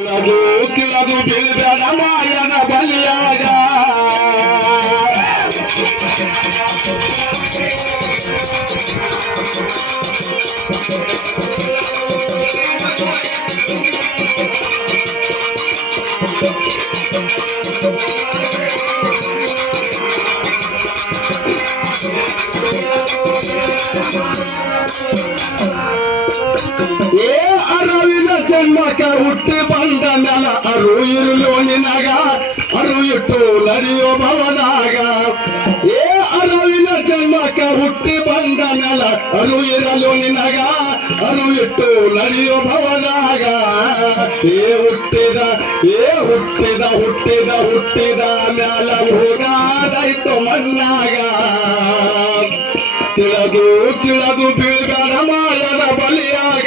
ತಿಳದು ಬೀಳ್ಬೇಡ ಮಾಯನ ಬಲಿಯಾಗ ಅರವಿನ ಜನ್ಮಕ ಹುಟ್ಟಿ ಬಂದ ನೆಲ ಅರು ಇರುಳು ನಿನಗ ಅರು ಇಟ್ಟು ನಡೆಯೋ ಭವನಾಗ ಅರವಿನ ಜನ್ಮಕ ಹುಟ್ಟಿ ಬಂದ ನೆಲ ಅರು ಇರಲು ನಿನಗ ಅರು ಇಟ್ಟು ನಡೆಯೋ ಭವನಾಗ ಹುಟ್ಟಿದ ಹುಟ್ಟಿದ ಹುಟ್ಟಿದ ಮ್ಯಾಲ ಹೋಗಾದಾಯ್ತು ಮಣ್ಣಾಗ ತಿಳದು ಬೀಳ್ಬೇಡ ಮಾಯದ ಬಲಿಯಾಗ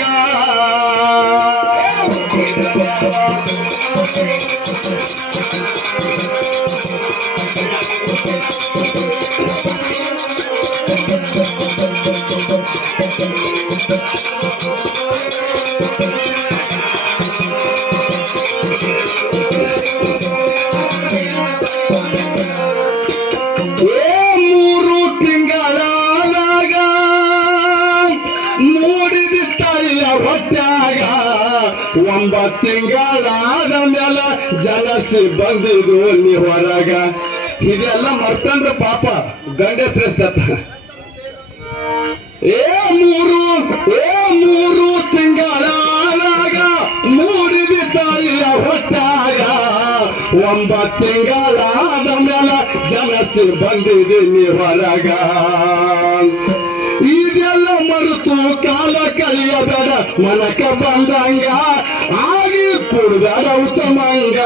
ಒಂಬತ್ತು ತಿಂಗಳಾದ ಮೇಲ ಜನಸಿ ಬಂದಿದ್ದು ನೀ ಹೊರಗ ಇದೆಲ್ಲ ಮರ್ತಂದ್ರ ಪಾಪ ಗಂಡೆ ಶ್ರೇಷ್ಠ ಮೂರು ತಿಂಗಳಾದಾಗ ಮೂಡಿದ ತಾಯಿಯ ಹೊಟ್ಟಾಗ 9 ತಿಂಗಳಾದ ಮೇಲ ಜನಸಿ ಬಂದಿದ್ದು ನೀ ಹೊರಗ ಇದೆಲ್ಲ ಮರೆತು ಕಾಲ ಕಲಿಯಬೇಡ ಮನಕ ಬಂದಂಗ ಆಗಿ ಕುಡ್ದಾರ ಉತ್ತಮಂಗ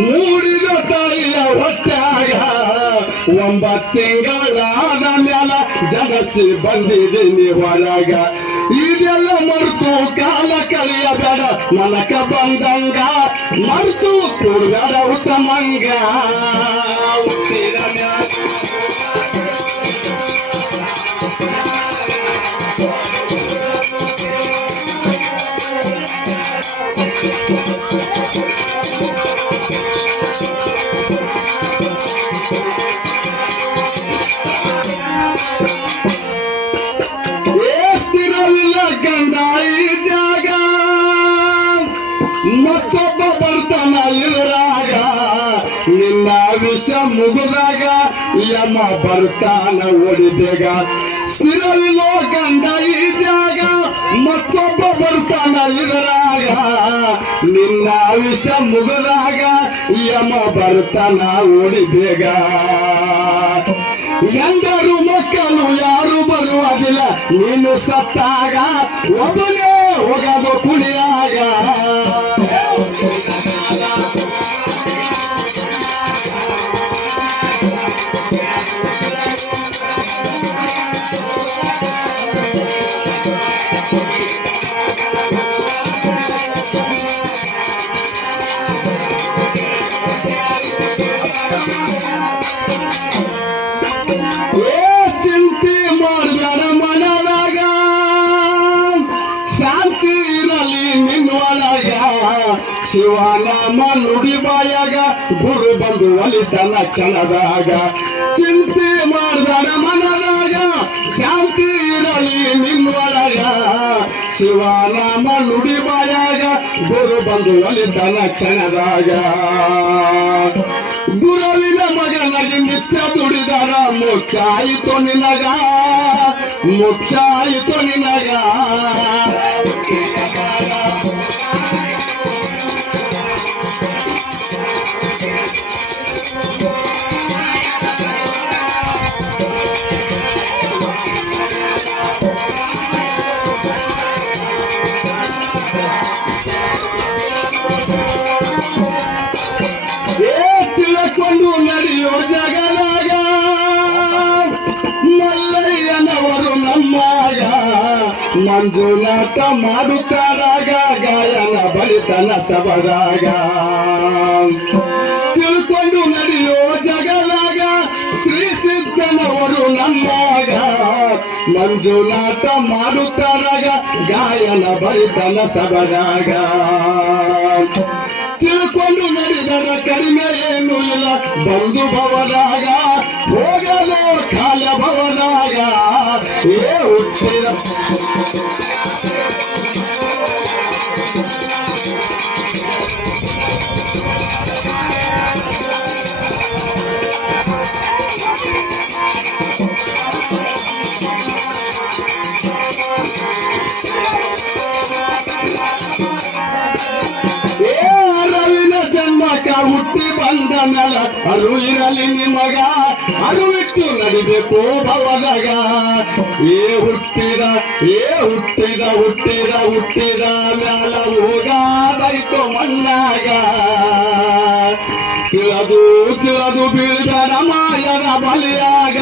ಮೂಡಿದ ತಾಯಿಯ ಹೊಟ್ಟಾಗ 9 ತಿಂಗಳಾದ ಮ್ಯಾಲ ಜನಸಿ ಬಂದಿದ್ದೀನಿ ಹೊರಗ ಇದೆಲ್ಲ ಮರೆತು ಕಾಲ ಕಲಿಯಬೇಡ ಮನಕ ಬಂದಂಗ ಮರೆತು ಕುಡ್ದಾರ ಉತ್ತಮಂಗ ಹುಟ್ಟಿದ ಮ್ಯಾಲ ಮತ್ತೊಬ್ಬ ಬರ್ತಾನ ಇದ್ರಾಗ ನಿನ್ನ ವಿಷ ಮುಗಿದಾಗ ಯಮ ಬರ್ತಾನ ಓಡಿದಾಗ ಸ್ಥಿರವಿಲ್ಲೋ ಗಂಡ ಈ ಜಾಗ ಮತ್ತೊಬ್ಬ ಬರ್ತಾನ ಇದ್ರಾಗ ನಿನ್ನ ವಿಷ ಮುಗಿದಾಗ ಯಮ ಬರ್ತಾನ ಓಡಿಬೇಗ ಎಂದರು ಮಕ್ಕಳು ಯಾರು ಬರುವುದಿಲ್ಲ ನೀನು ಸತ್ತಾಗ ಒಬ್ಬನೇ ಹೋಗದು ಕುಣಿಯಾಗ ಚಿಂತೆ ಮಾಡಬೇಡ ಮನದಾಗ ಶಾಂತಿ ಇರಲಿ ನಿನ್ನೊಳಗ ಶಿವನಾಮ ನುಡಿ ಬಾಯಾಗ ಗುರು ಬಂದು ಒಲಿತನ ಕ್ಷಣದಾಗ ಚಿಂತೆ ಮಾಡಬೇಡ ಮನದಾಗ ಶಾಂತಿ ಇರಲಿ ನಿನ್ನೊಳಗ ಶಿವನಾಮ ನುಡಿ ಬಾಯಾಗ ಗುರು ಬಂದು ಒಲಿತನ ಕ್ಷಣದಾಗ ಗುರುವಿನ ಮಗನಾಗಿ ನಿತ್ಯ ದುಡಿದಾರ ಮುಚ್ಚಾಯಿತು ನಿನಗ ಮುಚ್ಚಾಯಿತು ನಿನಗ ತಿಳ್ಕೊಂಡು ನಡೆಯೋ ಜಗದಾಗ ಮಂಜುನಾಥ ಮಾಡುತ್ತಾರಾಗ ಗಾಯನ ಬರಿತನ ಸಬರಾಗ ತಿಳ್ಕೊಂಡು ನಡೆಯೋ ಜಗದಾಗ ಶ್ರೀ ಸಿದ್ಧನವರು ನಮ್ಮಾಗ ಮಂಜುನಾಥ ಮಾಡುತ್ತಾರಾಗ ಗಾಯನ ಬರಿತನ ಸಬರಾಗ ತಿಳ್ಕೊಂಡು ನಡೆದರ ಕಡಿಮೆ ಏನು ಇಲ್ಲ ಬಂಧು ಭವದಾಗ ಹೋಗಲು ಕಾಲ ಭವದಾಗ ಏ ಹುಟ್ಟಿದ ಹುಟ್ಟಿ ಬಂದ ನಲ ಅರು ಇರಲಿ ನಿಮಗ ಅರುವಿಟ್ಟು ನಡಿಬೇಕು ಭವದಾಗ ಹುಟ್ಟಿದ ಮ್ಯಾಲ ಹೋಗಾದೈತು ಮಣ್ಣಾಗ ತಿಳಿದು ಬೀಳ್ಬೇಡ ಮಾಯನ ಬಲಿಯಾಗ